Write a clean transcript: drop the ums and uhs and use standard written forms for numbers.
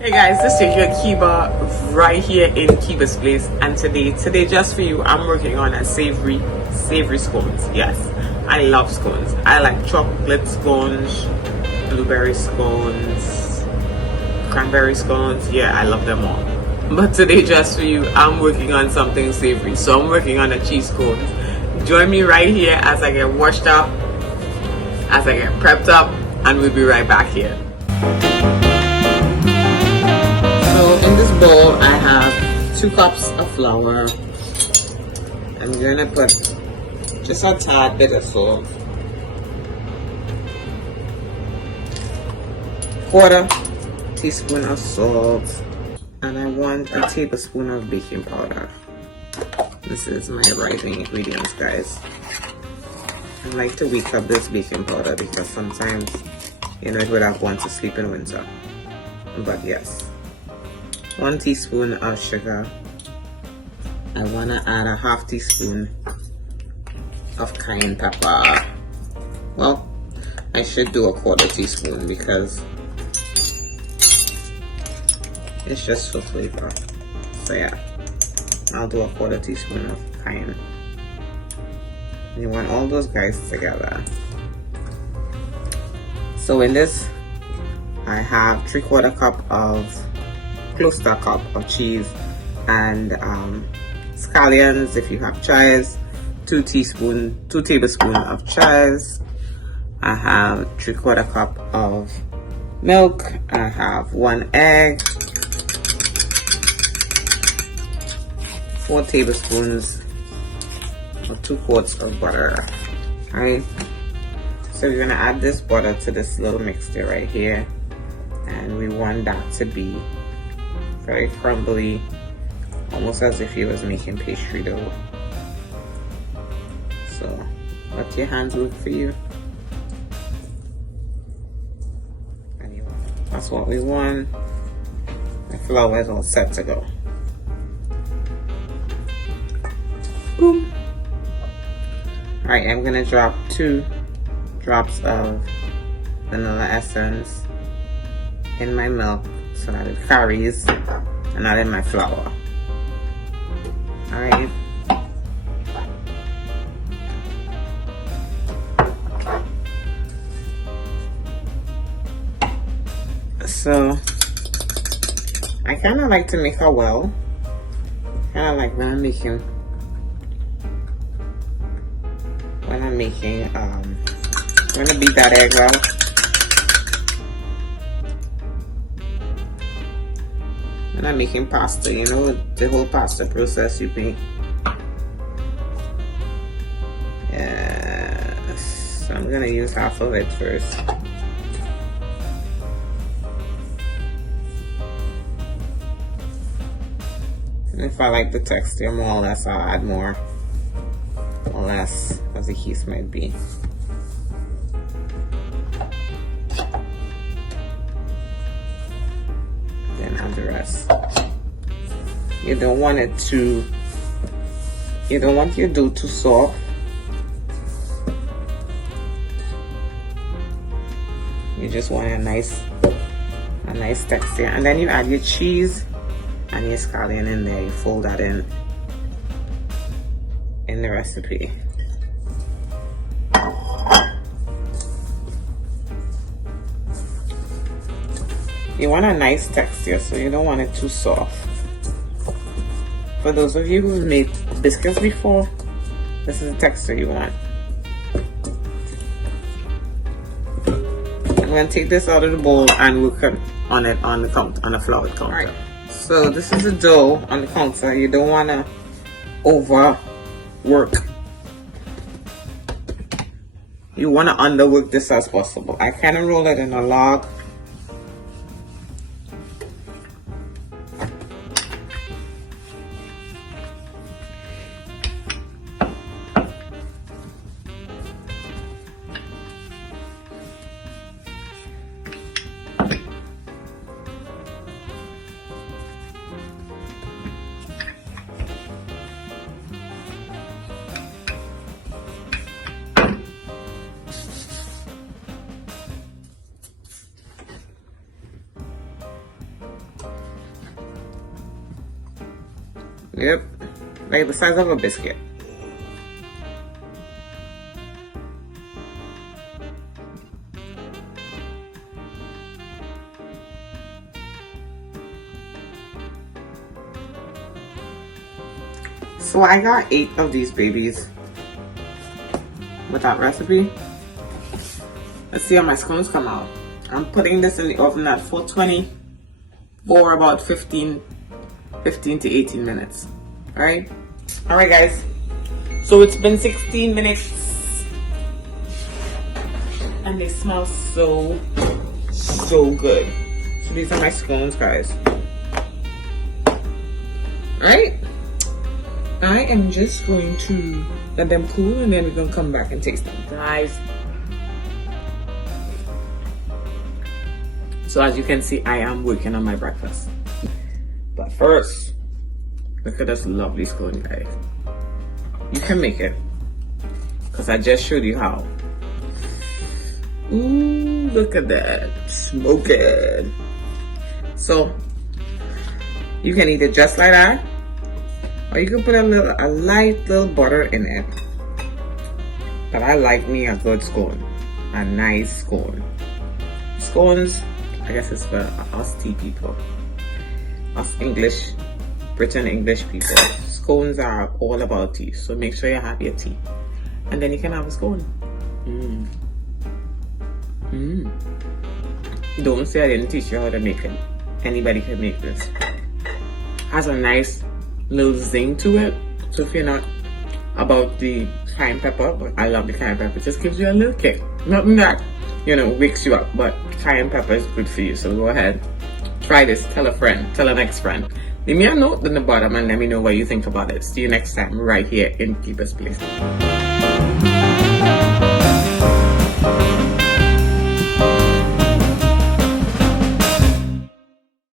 Hey guys, this is your Kiba right here in Kiba's place, and today just for you, I'm working on a savory scones. Yes, I love scones. I like chocolate scones, blueberry scones, cranberry scones. Yeah, I love them all. But today just for you, I'm working on something savory. So I'm working on a cheese scones. Join me right here as I get washed up, as I get prepped up, and we'll be right back here. So in this bowl I have 2 cups of flour. I'm gonna put just a tad bit of salt, 1/4 teaspoon of salt, and I want a tablespoon of baking powder. This is my rising ingredients, guys. I like to wake up this baking powder because sometimes, you know, it would have gone to sleep in winter. But yes. 1 teaspoon of sugar. I want to add a 1/2 teaspoon of cayenne pepper. Well, I should do a 1/4 teaspoon because it's just for flavor. So yeah, I'll do a 1/4 teaspoon of cayenne. You want all those guys together. So in this, I have 3/4 cup of close to a cup of cheese and scallions if you have chives, 2 tablespoons of chives. I have 3/4 cup of milk. I have 1 egg, 4 tablespoons or 2 quarts of butter. Alright, so we're gonna add this butter to this little mixture right here, and we want that to be very crumbly, almost as if you was making pastry dough. So let your hands work for you. Anyway, that's what we want. The flour is all set to go. Boom. Alright, I'm gonna drop 2 drops of vanilla essence in my milk so that it carries and not in my flour. Alright. So I kind of like to make a well. Kind of like when I'm making I'm gonna beat that egg well. When I'm making pasta, you know, the whole pasta process you make. Yes, so I'm gonna use half of it first. And if I like the texture more or less, I'll add more or less, as the case might be. Then add the rest. You don't want your dough too soft. You just want a nice texture, and then you add your cheese and your scallion in there. You fold that in the recipe. You want a nice texture, so you don't want it too soft. For those of you who've made biscuits before, this is the texture you want. I'm going to take this out of the bowl and work on it on the floured counter. Right. So this is the dough on the counter. You don't want to overwork. You want to underwork this as possible. I kind of roll it in a log. Yep, like the size of a biscuit. So I got 8 of these babies with that recipe. Let's see how my scones come out. I'm putting this in the oven at 420 for about 15 to 18 minutes. Alright guys, so it's been 16 minutes and they smell so good. So these are my scones, guys. Right, I am just going to let them cool and then we're gonna come back and taste them, guys. So as you can see, I am working on my breakfast. But first, look at this lovely scone, guys. You can make it, because I just showed you how. Ooh, look at that, smoking. So you can eat it just like that, or you can put a light little butter in it. But I like me a good scone, a nice scone. Scones, I guess it's for us tea people, us Britain English people. Scones are all about tea, so make sure you have your tea, and then you can have a scone. Don't say I didn't teach you how to make it. Anybody can make this. Has a nice little zing to it. So if you're not about the cayenne pepper, but I love the cayenne pepper, it just gives you a little kick. Nothing that, wakes you up, but cayenne pepper is good for you. So go ahead, try this, tell a friend, tell an ex-friend. Leave me a note in the bottom and let me know what you think about it. See you next time right here in Kiba's Place.